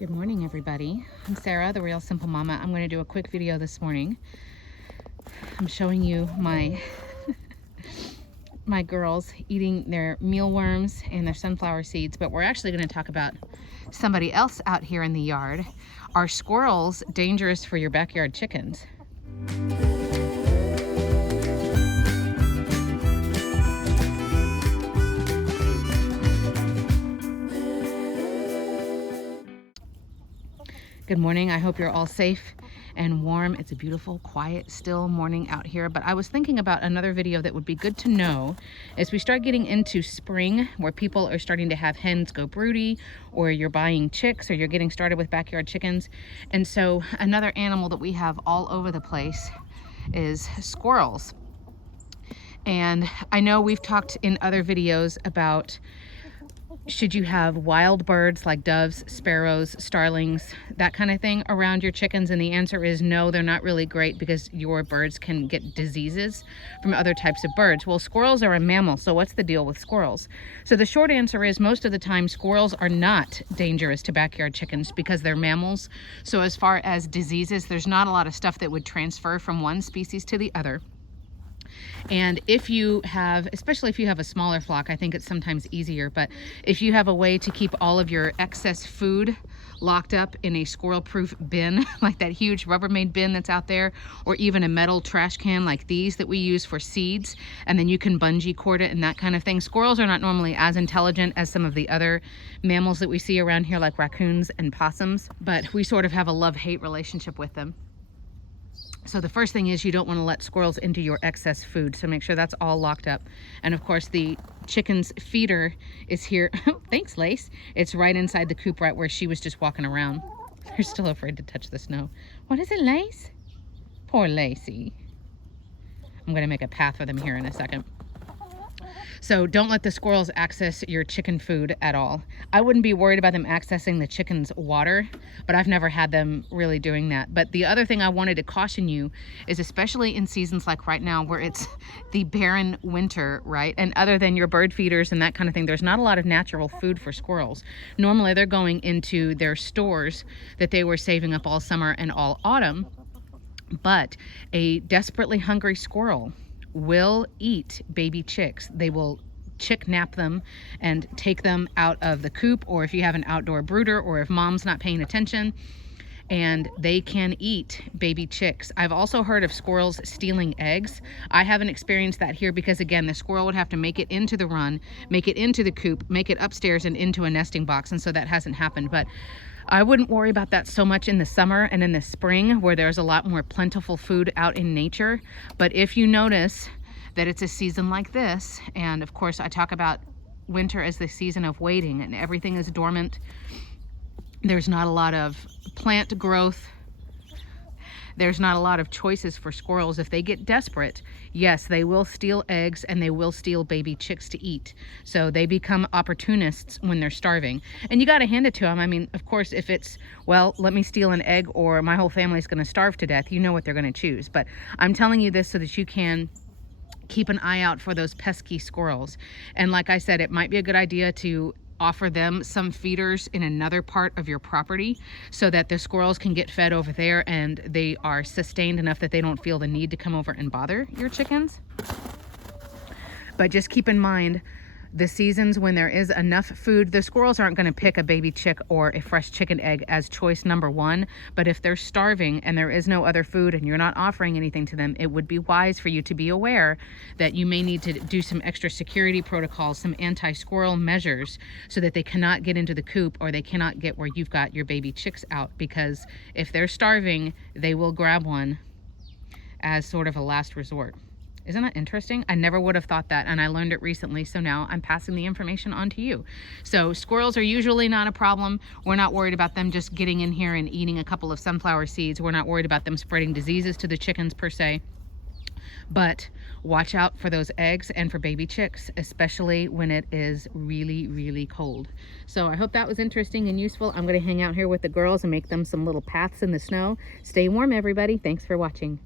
Good morning, everybody. I'm Sarah, the Real Simple Mama. I'm going to do a quick video this morning. I'm showing you my my girls eating their mealworms and their sunflower seeds, but we're actually going to talk about somebody else out here in the yard. Are squirrels dangerous for your backyard chickens? Good morning. I hope you're all safe and warm. It's a beautiful, quiet, still morning out here. But I was thinking about another video that would be good to know as we start getting into spring, where people are starting to have hens go broody, or you're buying chicks, or you're getting started with backyard chickens. And so another animal that we have all over the place is squirrels. And I know we've talked in other videos about should you have wild birds like doves, sparrows, starlings, that kind of thing around your chickens? And the answer is no, they're not really great because your birds can get diseases from other types of birds. Well, squirrels are a mammal, so what's the deal with squirrels? So the short answer is most of the time squirrels are not dangerous to backyard chickens because they're mammals. So as far as diseases, there's not a lot of stuff that would transfer from one species to the other. And if you have, especially if you have a smaller flock, I think it's sometimes easier, but if you have a way to keep all of your excess food locked up in a squirrel-proof bin, like that huge Rubbermaid bin that's out there, or even a metal trash can like these that we use for seeds, and then you can bungee cord it and that kind of thing. Squirrels are not normally as intelligent as some of the other mammals that we see around here, like raccoons and possums, but we sort of have a love-hate relationship with them. So the first thing is you don't want to let squirrels into your excess food. So make sure that's all locked up. And of course the chicken's feeder is here. Thanks, Lace. It's right inside the coop, right where she was just walking around. They're still afraid to touch the snow. What is it, Lace? Poor Lacey. I'm going to make a path for them here in a second. So don't let the squirrels access your chicken food at all. I wouldn't be worried about them accessing the chicken's water, but I've never had them really doing that. But the other thing I wanted to caution you is, especially in seasons like right now where it's the barren winter, right? And other than your bird feeders and that kind of thing, there's not a lot of natural food for squirrels. Normally they're going into their stores that they were saving up all summer and all autumn, but a desperately hungry squirrel will eat baby chicks. They will chick nap them and take them out of the coop, or if you have an outdoor brooder, or if mom's not paying attention, and they can eat baby chicks. I've also heard of squirrels stealing eggs. I haven't experienced that here because, again, the squirrel would have to make it into the run, make it into the coop, make it upstairs and into a nesting box, and so that hasn't happened. But I wouldn't worry about that so much in the summer and in the spring, where there's a lot more plentiful food out in nature. But if you notice that it's a season like this, and of course I talk about winter as the season of waiting and everything is dormant, there's not a lot of plant growth, there's not a lot of choices for squirrels. If they get desperate, yes, they will steal eggs and they will steal baby chicks to eat. So they become opportunists when they're starving. And you got to hand it to them. I mean, of course, if it's, well, let me steal an egg or my whole family's going to starve to death, you know what they're going to choose. But I'm telling you this so that you can keep an eye out for those pesky squirrels. And like I said, it might be a good idea to offer them some feeders in another part of your property so that the squirrels can get fed over there and they are sustained enough that they don't feel the need to come over and bother your chickens. But just keep in mind the seasons when there is enough food, the squirrels aren't going to pick a baby chick or a fresh chicken egg as choice number one. But if they're starving and there is no other food and you're not offering anything to them, it would be wise for you to be aware that you may need to do some extra security protocols, some anti-squirrel measures, so that they cannot get into the coop or they cannot get where you've got your baby chicks out. Because if they're starving, they will grab one as sort of a last resort. Isn't that interesting? I never would have thought that, and I learned it recently, so now I'm passing the information on to you. So squirrels are usually not a problem. We're not worried about them just getting in here and eating a couple of sunflower seeds. We're not worried about them spreading diseases to the chickens per se. But watch out for those eggs and for baby chicks, especially when it is really, really cold. So I hope that was interesting and useful. I'm going to hang out here with the girls and make them some little paths in the snow. Stay warm, everybody. Thanks for watching.